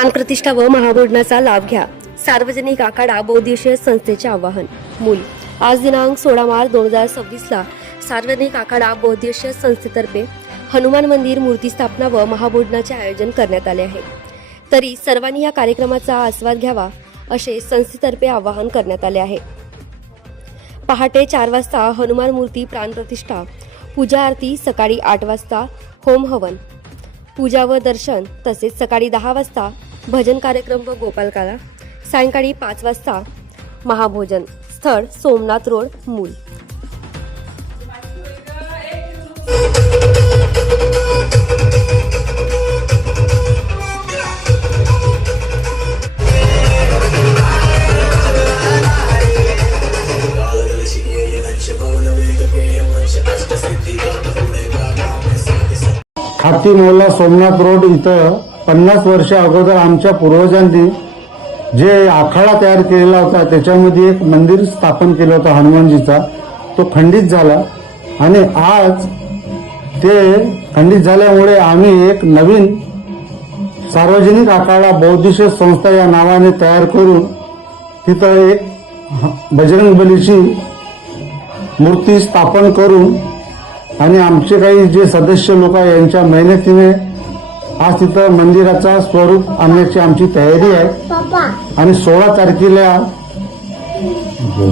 प्राणप्रतिष्ठा व महाभोजनाचा लाभ घ्या. सार्वजनिक आखाडा बहुउद्देशीय संस्थेचे आवाहन. मूल आज दिनांक 16 मार्च 2026 ला सार्वजनिक आखाडा बहुउद्देशीय संस्थेतर्फे हनुमान मंदिर मूर्ती स्थापना व महाभोजनाचे आयोजन करण्यात आले आहे. तरी सर्वांनी या कार्यक्रमाचा आस्वाद घ्यावा असे संस्थेतर्फे आवाहन करण्यात आले आहे. पहाटे 4 वाजता हनुमान मूर्ती प्राणप्रतिष्ठा, पूजा आरती, सकाळी 8 वाजता होम हवन, पूजा व दर्शन, तसेच सकाळी 10 वाजता भजन कार्यक्रम व गोपालकाला, सायंकाळी 5 वाजता महाभोजन. स्थळ सोमनाथ रोड, मूल. हाती मौला सोमनाथ रोड इथं 50 वर्ष अगोदर आमच्या पूर्वजांनी जे आखाडा तयार केलेला होता त्याच्यामध्ये एक मंदिर स्थापन केलं होतं हनुमानजीचा. तो खंडित झाला आणि आज ते खंडित झाल्यामुळे आम्ही एक नवीन सार्वजनिक आखाडा बहुउद्देशीय संस्था या नावाने तयार करून तिथं एक बजरंगबलीची मूर्ती स्थापन करून आणि आमचे काही जे सदस्य लोक आहे यांच्या मेहनतीने आज तिथं मंदिराचा स्वरूप आणण्याची आमची तयारी आहे. आणि 16 तारखेला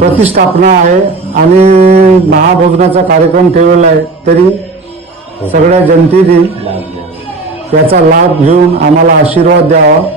प्रतिष्ठापना आहे आणि महाभोजनाचा कार्यक्रम ठेवलेला आहे. तरी सगळ्या जनतेने याचा लाभ घेऊन आम्हाला आशीर्वाद द्यावा.